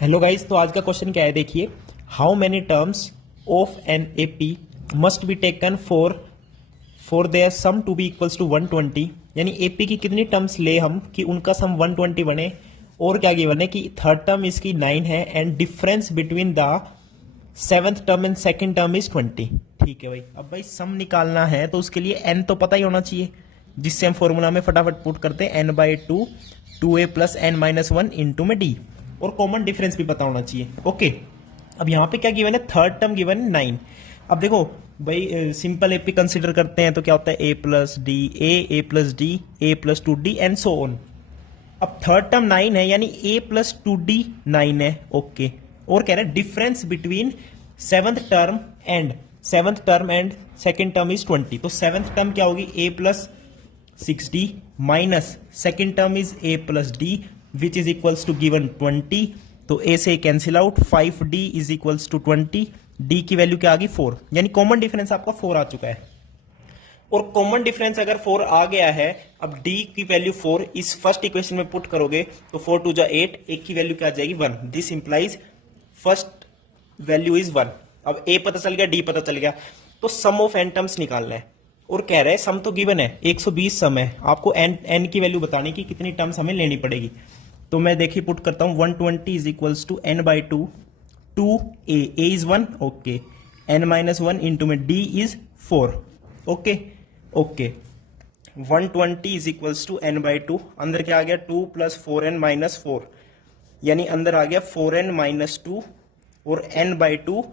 Hello guys, तो आज का क्वेश्चन क्या है देखिए। How many terms of an AP must be taken for their sum to be equals to 120। यानी एपी की कितनी टर्म्स ले हम कि उनका सम 120 बने। और क्या गिवन है कि थर्ड टर्म इसकी 9 है and difference between the seventh term and second term is 20। ठीक है भाई, अब भाई सम निकालना है तो उसके लिए एन तो पता ही होना चाहिए, जिससे हम फॉर्मूला में फटाफट पुट करते हैं n by two 2a plus n minus one into में डी। और कॉमन डिफरेंस भी पता होना चाहिए। ओके, अब यहां पे क्या गिवन है, थर्ड टर्म गिवन है 9। अब देखो भाई, सिंपल एपी कंसीडर करते हैं तो क्या होता है A plus D, A plus D, A plus two D and so on. अब थर्ड टर्म 9 है यानी ए प्लस टू डी 9 है। ओके, और कह रहे हैं difference between seventh term and second term is 20। तो सेवंथ टर्म क्या होगी, A plus 6d minus second term is A plus D which is equals to given 20। तो ए से cancel out, 5d is equals to 20, D की value क्या आ गई 4। यानी कॉमन डिफरेंस आपका 4 आ चुका है। और कॉमन डिफरेंस अगर 4 आ गया है, अब d की वैल्यू 4 इस फर्स्ट इक्वेशन में पुट करोगे तो 4 टू जा 8, एक की वैल्यू क्या आ जाएगी 1। This implies first value is 1। अब a पता चल गया, d पता चल गया, तो सम ऑफ एन टर्म्स निकालना है। और कह रहे हैं सम तो गिवन है 120 सम है, आपको एन की वैल्यू बताने की कितनी टर्म्स हमें लेनी पड़ेगी। तो मैं देखिए पुट करता हूं 120 is equals to N by two, two A is 1, okay, N minus one into में D is 4। Okay okay, 120 is equals to N by two, अंदर क्या आ गया 2 प्लस 4n माइनस 4, यानी अंदर आ गया 4n माइनस 2 और n बाई टू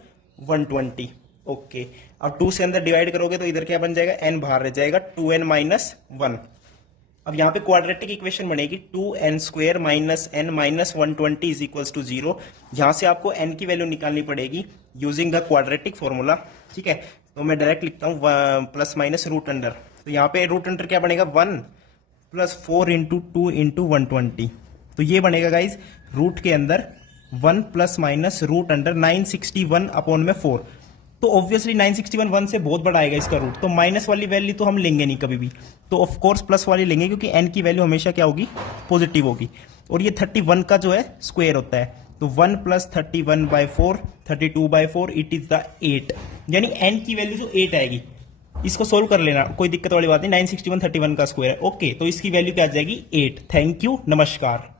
120। ओके, अब 2 से अंदर डिवाइड करोगे तो इधर क्या बन जाएगा, n बाहर रह जाएगा, 2n माइनस 1। अब यहां पे क्वाड्रेटिक इक्वेशन बनेगी 2n square minus n minus 120 is equals to 0। यहां से आपको n की वैल्यू निकालनी पड़ेगी यूजिंग द क्वाड्रेटिक फॉर्मूला। ठीक है, तो मैं डायरेक्ट लिखता हूं प्लस माइनस रूट अंडर। तो यहाँ पे रूट अंडर क्या बनेगा 1 प्लस 4 इंटू 2 इंटू 120। तो ये बनेगा गाइज रूट के अंदर 1 plus minus root under 961 upon में 4। तो ऑब्वियसली 961 1 से बहुत बड़ा आएगा इसका रूट, तो माइनस वाली वैल्यू तो हम लेंगे नहीं कभी भी, तो ऑफ कोर्स प्लस वाली लेंगे क्योंकि n की वैल्यू हमेशा क्या होगी, पॉजिटिव होगी। और ये 31 का जो है स्क्वायर होता है, तो 1 plus 31 by 4, 32 by 4 it is the 8। यानी n की वैल्यू जो 8 आएगी, इसको सोल्व कर लेना, कोई दिक्कत वाली बात नहीं। 961 31 का स्क्वायर है। ओके, तो इसकी वैल्यू क्या आ जाएगी 8। थैंक यू, नमस्कार।